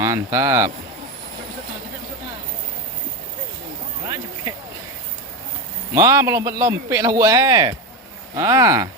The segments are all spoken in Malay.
Mantap. Melompat-lompet lah buat Ha.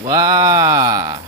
Wah.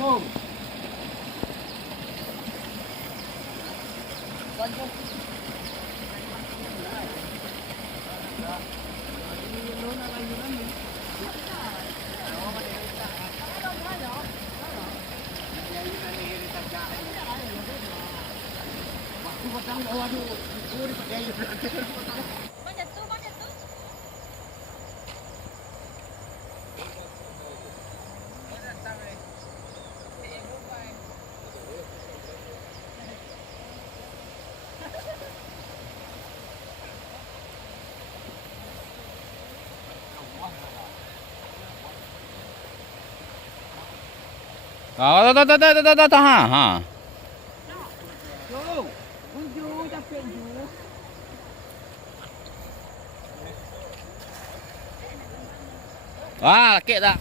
Go. Ha. Ha. Go. Unju capek ju. Wah, lakik tak?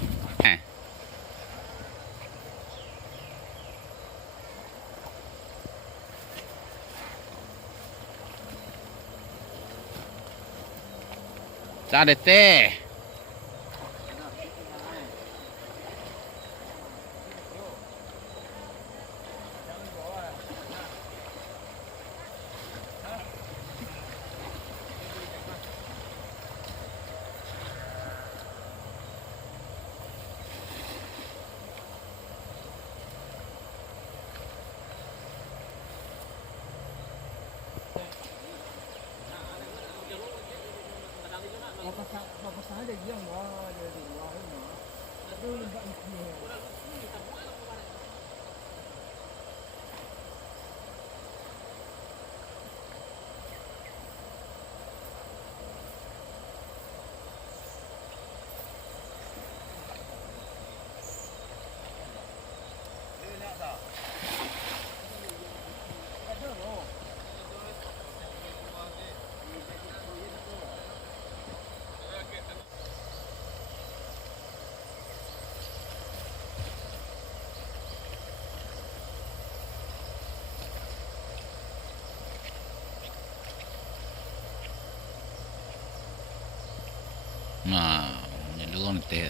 Tak ada teh. Bapak sana ada yang wah dia di luar ini. Aduh enggak ini. Nah, nyelurong teh.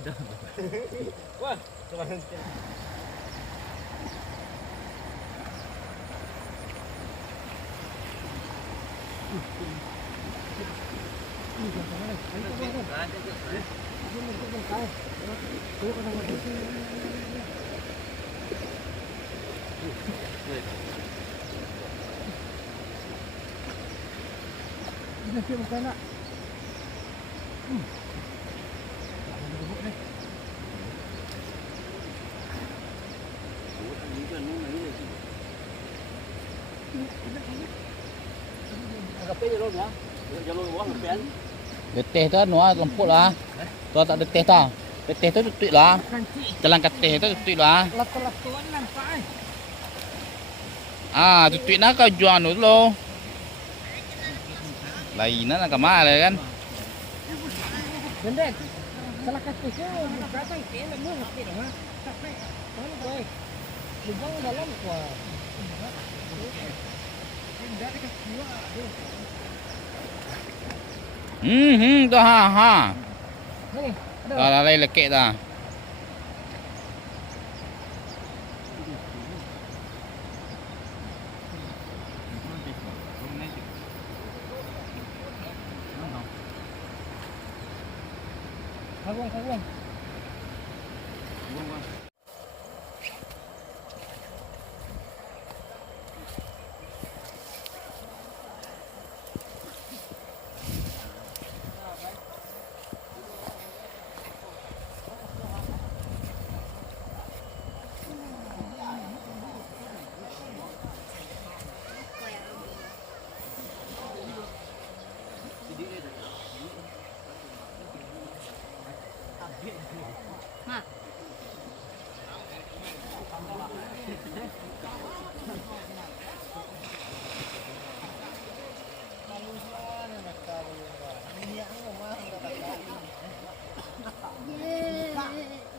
Wah, kemarin Ini siapa bukan nak? Letih tu nuah lemput lah. Tu tak letih ta. Letih tu tutut lah. Jalan ketih tu tutut lah. Lato-latoan nampak eh. Ah, tutut nak kau jual tu lo. Lainan nak kemana kan? Gandek. Salah kata ke buka tai ke nak mau sikit ha. Sampai mana boy. Lubang dalam kuah. Tidak dekat jiwa tu. Tu ha. Ni, ada. Dah lai lekek dah. Kagum.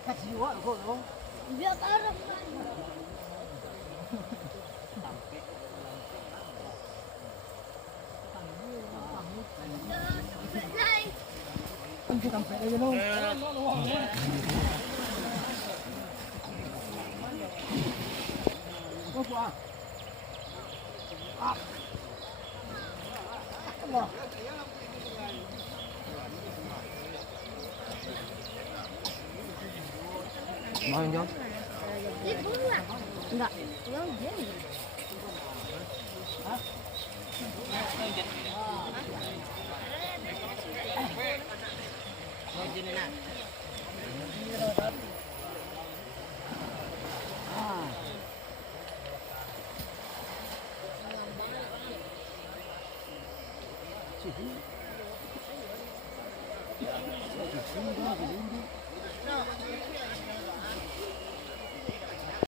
Kasih jiwa kau. Biar taruh. Sampai aja dong. Kau buat. Allah. Mau jom? Itu lah. Enggak. Yang dia. Sini.